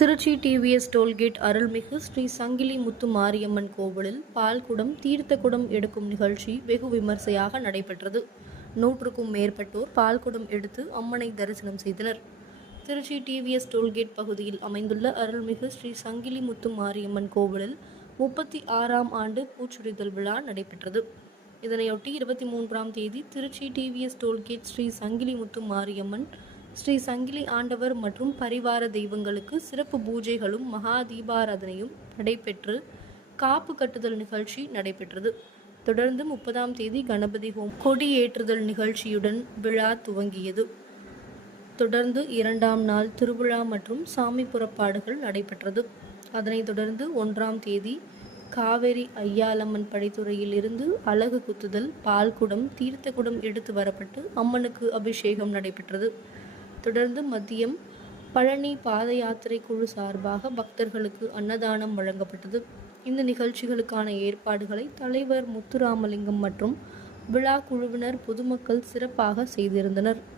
Trichy TVS tollgate அருள்மிகு ஸ்ரீ சங்கிலி முத்து மாரியம்மன் கோவிலில் பால்குடம் குடம் எடுக்கும் நிகழ்ச்சி வெகு விமர்சையாக நடைபெற்றது நூற்றுக்கும் மேற்பட்டோர் பால்குடம் எடுத்து அம்மனை தரிசனம் செய்தனர் திருச்சி டிவிஎஸ் டோல்கேட் பகுதியில் அமைந்துள்ள அருள்மிகு ஸ்ரீ சங்கிலி முத்து மாரியம்மன் கோவிலில் முப்பத்தி ஆறாம் ஆண்டு பூச்சுரிதல் விழா நடைபெற்றது இதனையொட்டி இருபத்தி மூன்றாம் தேதி திருச்சி டிவிஎஸ் டோல்கேட் ஸ்ரீ சங்கிலி முத்து மாரியம்மன் ஸ்ரீ சங்கிலி ஆண்டவர் மற்றும் பரிவார தெய்வங்களுக்கு சிறப்பு பூஜைகளும் மகா தீபாராதனையும் நடைபெற்று காப்பு கட்டுதல் நிகழ்ச்சி நடைபெற்றது தொடர்ந்து முப்பதாம் தேதி கணபதி ஹோம் கொடியேற்றுதல் நிகழ்ச்சியுடன் விழா துவங்கியது தொடர்ந்து இரண்டாம் நாள் திருவிழா மற்றும் சாமி புறப்பாடுகள் நடைபெற்றது அதனைத் தொடர்ந்து ஒன்றாம் தேதி காவேரி ஐயாலம்மன் படித்துறையில் இருந்து அழகு குத்துதல் பால்குடம் தீர்த்தகுடம் எடுத்து வரப்பட்டு அம்மனுக்கு அபிஷேகம் நடைபெற்றது தொடர்ந்து மதியம் பழனி பாத யாத்திரை குழு சார்பாக பக்தர்களுக்கு அன்னதானம் வழங்கப்பட்டது இந்த நிகழ்ச்சிகளுக்கான ஏற்பாடுகளை தலைவர் முத்துராமலிங்கம் மற்றும் விழா குழுவினர் பொதுமக்கள் சிறப்பாக செய்திருந்தனர்